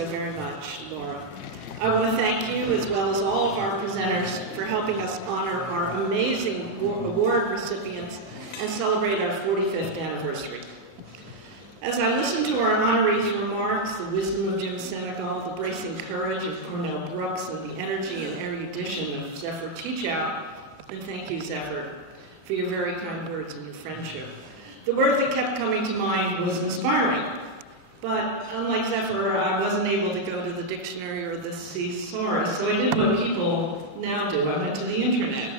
so very much, Laura. I want to thank you, as well as all of our presenters, for helping us honor our amazing award recipients and celebrate our 45th anniversary. As I listen to our honorees' remarks, the wisdom of Jim Senegal, the bracing courage of Cornell Brooks, and the energy and erudition of Zephyr Teachout, and thank you, Zephyr, for your very kind words and your friendship. The word that kept coming to mind was inspiring. But unlike Zephyr, I wasn't able to go to the dictionary or the thesaurus, so I did what people now do. I went to the internet.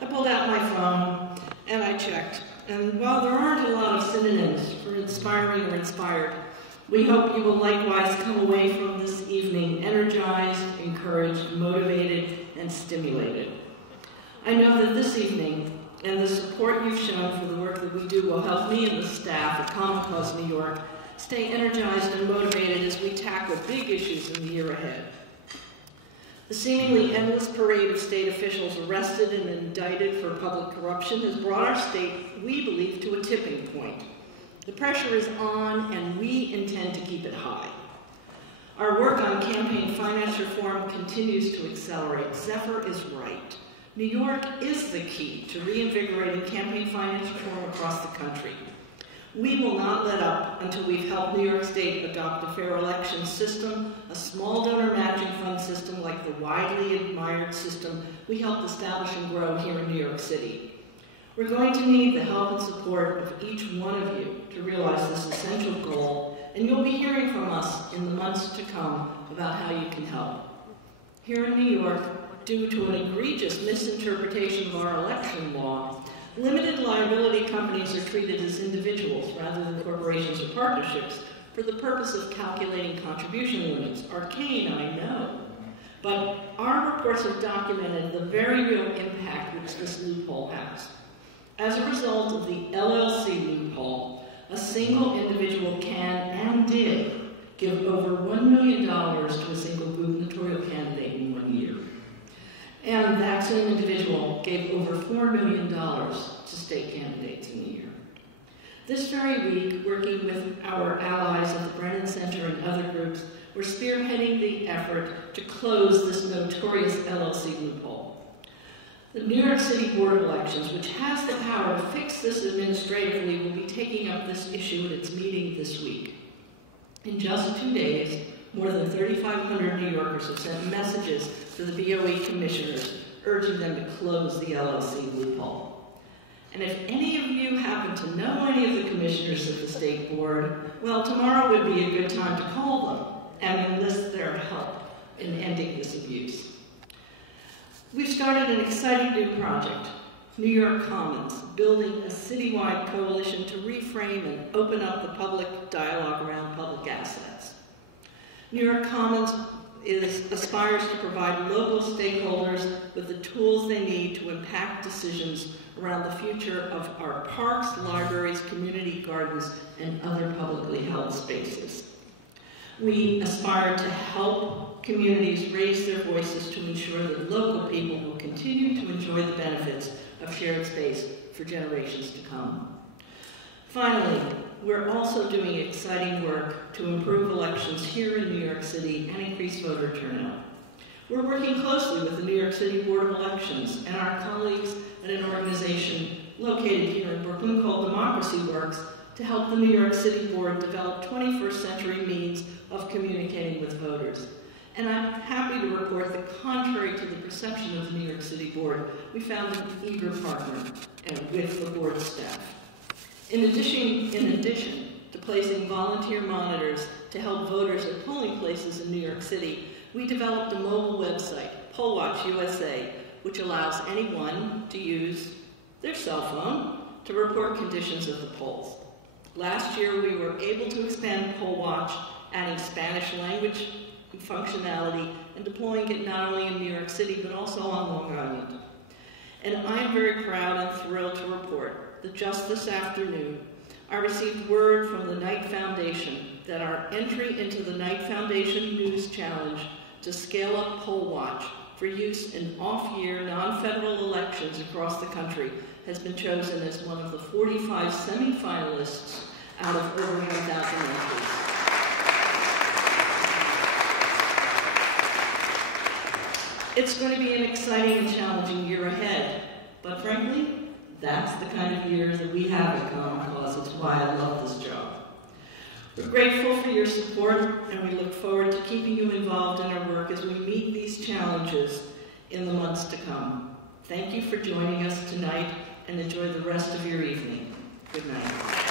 I pulled out my phone and I checked. And while there aren't a lot of synonyms for inspiring or inspired, we hope you will likewise come away from this evening energized, encouraged, motivated, and stimulated. I know that this evening, and the support you've shown for the work that we do will help me and the staff at Common Cause New York stay energized and motivated as we tackle big issues in the year ahead. The seemingly endless parade of state officials arrested and indicted for public corruption has brought our state, we believe, to a tipping point. The pressure is on, and we intend to keep it high. Our work on campaign finance reform continues to accelerate. Zephyr is right. New York is the key to reinvigorating campaign finance reform across the country. We will not let up until we've helped New York State adopt a fair election system, a small donor matching fund system like the widely admired system we helped establish and grow here in New York City. We're going to need the help and support of each one of you to realize this essential goal, and you'll be hearing from us in the months to come about how you can help. Here in New York, due to an egregious misinterpretation of our election law, limited liability companies are treated as individuals rather than corporations or partnerships for the purpose of calculating contribution limits. Arcane, I know. But our reports have documented the very real impact which this loophole has. As a result of the LLC loophole, a single individual can and did give over $1 million to a single gubernatorial candidate in 1 year. And that same individual gave over $4 million to state candidates in a year. This very week, working with our allies at the Brennan Center and other groups, we're spearheading the effort to close this notorious LLC loophole. The New York City Board of Elections, which has the power to fix this administratively, will be taking up this issue at its meeting this week. In just 2 days, more than 3,500 New Yorkers have sent messages to the BOE commissioners urging them to close the LLC loophole. And if any of you happen to know any of the commissioners of the State Board, well, tomorrow would be a good time to call them and enlist their help in ending this abuse. We've started an exciting new project, New York Commons, building a citywide coalition to reframe and open up the public dialogue around public assets. New York Commons aspires to provide local stakeholders with the tools they need to impact decisions around the future of our parks, libraries, community gardens, and other publicly held spaces. We aspire to help communities raise their voices to ensure that local people will continue to enjoy the benefits of shared space for generations to come. Finally, we're also doing exciting work to improve elections here in New York City and increase voter turnout. We're working closely with the New York City Board of Elections and our colleagues at an organization located here in Brooklyn called Democracy Works to help the New York City Board develop 21st century means of communicating with voters. And I'm happy to report that contrary to the perception of the New York City Board, we found an eager partner with the board staff. In addition to placing volunteer monitors to help voters at polling places in New York City, we developed a mobile website, PollWatch USA, which allows anyone to use their cell phone to report conditions of the polls. Last year, we were able to expand PollWatch, adding Spanish language functionality and deploying it not only in New York City, but also on Long Island. And I'm very proud and thrilled to report that just this afternoon, I received word from the Knight Foundation that our entry into the Knight Foundation News Challenge to scale up PollWatch for use in off-year, non-federal elections across the country has been chosen as one of the 45 semi-finalists out of over 1,000 entries. It's going to be an exciting and challenging year ahead, but frankly, that's the kind of year that we have at Common Cause. It's why I love this job. We're grateful for your support, and we look forward to keeping you involved in our work as we meet these challenges in the months to come. Thank you for joining us tonight, and enjoy the rest of your evening. Good night.